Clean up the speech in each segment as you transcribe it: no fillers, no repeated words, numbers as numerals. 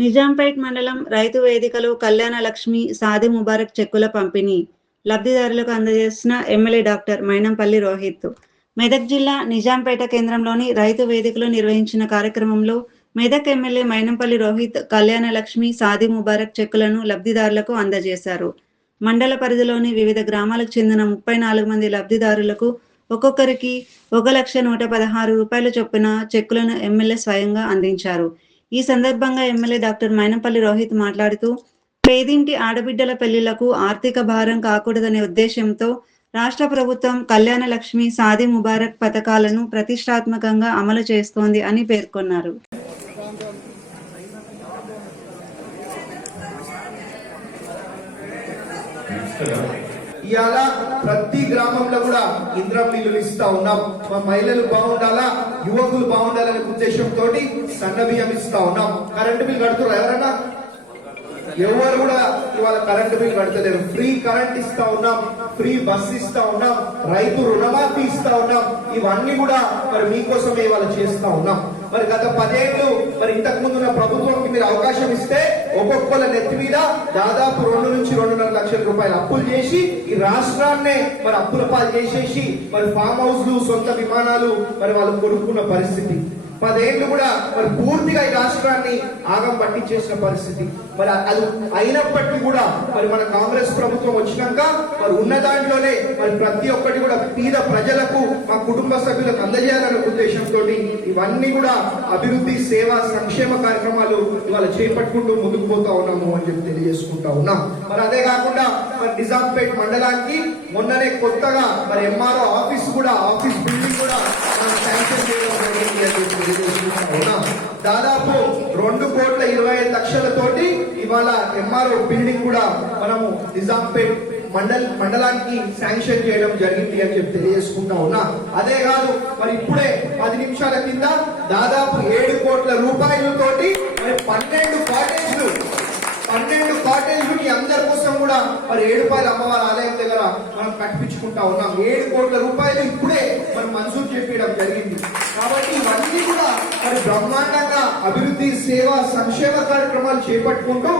నిజాంపేట్ మండలం రైతు వేదికలో కళ్యాణ లక్ష్మి సాది ముబారక్ చెక్కుల పంపిణీ లబ్ధిదారులకు అందజేసిన ఎమ్మెల్యే డాక్టర్ మైనంపల్లి రోహిత్. మెదక్ జిల్లా నిజాంపేట కేంద్రంలోని రైతు వేదికలో నిర్వహించిన కార్యక్రమంలో మెదక్ ఎమ్మెల్యే మైనంపల్లి రోహిత్ కళ్యాణ లక్ష్మి సాది ముబారక్ చెక్కులను లబ్ధిదారులకు అందజేశారు. మండల పరిధిలోని వివిధ గ్రామాలకు చెందిన 34 మంది లబ్ధిదారులకు ఒక్కొక్కరికి 1,116,000 రూపాయల చొప్పున చెక్కులను ఎమ్మెల్యే స్వయంగా అందించారు. ఈ సందర్భంగా ఎమ్మెల్యే డాక్టర్ మైనంపల్లి రోహిత్ మాట్లాడుతూ, పేదింటి ఆడబిడ్డల పెళ్లిళ్లకు ఆర్థిక భారం కాకూడదనే ఉద్దేశంతో రాష్ట్ర ప్రభుత్వం కళ్యాణ లక్ష్మి సాది ముబారక్ పథకాలను ప్రతిష్టాత్మకంగా అమలు చేస్తోంది అని పేర్కొన్నారు. ఇవాళ ప్రతి గ్రామంలో కూడా ఇంద్రం ఇల్లులు ఇస్తా ఉన్నాం. మా మహిళలు బాగుండాలా, యువకులు బాగుండాలనే ఉద్దేశంతో సన్న బియ్యం ఇస్తా ఉన్నాం. కరెంటు బిల్ కడుతున్నారు ఎవరన్నా? ఎవరు కూడా ఇవాళ కరెంటు బిల్ కడతలేరు. ఫ్రీ కరెంట్ ఇస్తా ఉన్నాం, ఫ్రీ బస్ ఇస్తా ఉన్నాం, రైతు రుణమాఫీ ఇస్తా ఉన్నాం. ఇవన్నీ కూడా మరి మీకోసమే ఇవాళ చేస్తా ఉన్నాం. మరి గత 10 ఏళ్ళు మరి ఇంతకు ముందున్న ప్రభుత్వానికి మీరు అవకాశం ఇస్తే ఒక్కొక్కల నెత్తి మీద దాదాపు 2 నుంచి 2.5 లక్షల రూపాయలు అప్పులు చేసి ఈ రాష్ట్రాన్నే మరి అప్పుల పాలు చేసేసి మరి ఫామ్ హౌస్లు, సొంత విమానాలు మరి వాళ్ళు కొనుక్కున్న పరిస్థితి. 10 ఏళ్ళు కూడా మరి పూర్తిగా ఈ రాష్ట్రాన్ని ఆగం పట్టించేసిన పరిస్థితి. మరి అది అయినప్పటికీ కూడా మరి మన కాంగ్రెస్ ప్రభుత్వం వచ్చినాక మరి ఉన్న దాంట్లోనే మరి ప్రతి ఒక్కటి కూడా పేద ప్రజలకు మా కుటుంబ సభ్యులకు అందజేయాలనే ఉద్దేశంతో ఇవన్నీ కూడా అభివృద్ధి, సేవ, సంక్షేమ కార్యక్రమాలు ఇవాళ చేపట్టుకుంటూ ముందుకు పోతా ఉన్నాము అని చెప్పి తెలియజేసుకుంటా ఉన్నాం. మరి అదే కాకుండా మరి నిజాంపేట్ మండలానికి మొన్ననే కొత్తగా మరి ఎంఆర్ఓ ఆఫీస్ బిల్డింగ్ కూడా శాంక్షన్ చేయడం జరిగింది అని చెప్పి దాదాపు 2,25,00,000తోటి ఇవాళ ఎంఆర్ఓ బిల్డింగ్ కూడా మనము నిజాంపేట్ మండలానికి శాంక్షన్ చేయడం జరిగింది అని చెప్పి తెలియజేసుకుంటా ఉన్నా. అదే కాదు మరి ఇప్పుడే 10 నిమిషాల కింద దాదాపు 7 కోట్ల రూపాయలతోటి మరి 12 కాటేజ్లు మీ అందరి కోసం కూడా మరి ఏడుపాయల అమ్మవారి ఆలయం దగ్గర మనం కట్టించుకుంటా ఉన్నాం. 7 కోట్ల రూపాయలు ఇప్పుడే మనం మంజూరు చేయడం జరిగింది. కాబట్టి ఇవన్నీ కూడా మరి బ్రహ్మాండంగా అభివృద్ధి, సేవ, సంక్షేమ కార్యక్రమాలు చేపట్టుకుంటూ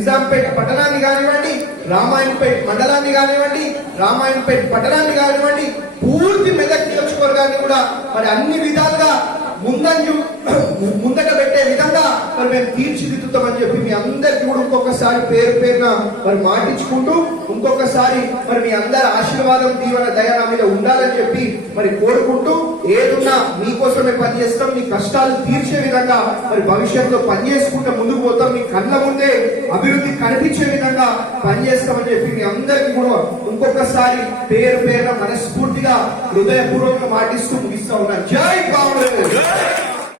నిజాంపేట పట్టణాన్ని కానివ్వండి, రామాయణపేట మండలాన్ని కానివ్వండి, రామాయణపేట పట్టణాన్ని కానివ్వండి, పూర్తి మెదక్ నియోజకవర్గాన్ని కూడా మరి అన్ని విధాలుగా ముందట పెట్టే విధంగా మరి మేము తీర్చిదిద్దుతామని చెప్పి మీ అందరికి కూడా ఇంకొకసారి పేరున మరి మాటించుకుంటూ ఇంకొకసారి మరి మీ అందరి ఆశీర్వాదం, దీవెన, దయ నా మీద ఉండాలని చెప్పి మరి కోరుకుంటూ ఏదున్నా మీకోసమే పనిచేస్తాం, మీ కష్టాలు తీర్చే విధంగా మరి భవిష్యత్తులో పనిచేసుకుంటూ ముందుకు పోతాం, మీ కళ్ళ ముందే అభివృద్ధి కనిపించే విధంగా పనిచేస్తామని చెప్పి మీ అందరికి కూడా ఇంకొకసారి పేరున మనస్ఫూర్తిగా హృదయపూర్వకంగా మాటిస్తూ ముగిస్తా ఉన్నాను. జై కాంగ్రెస్.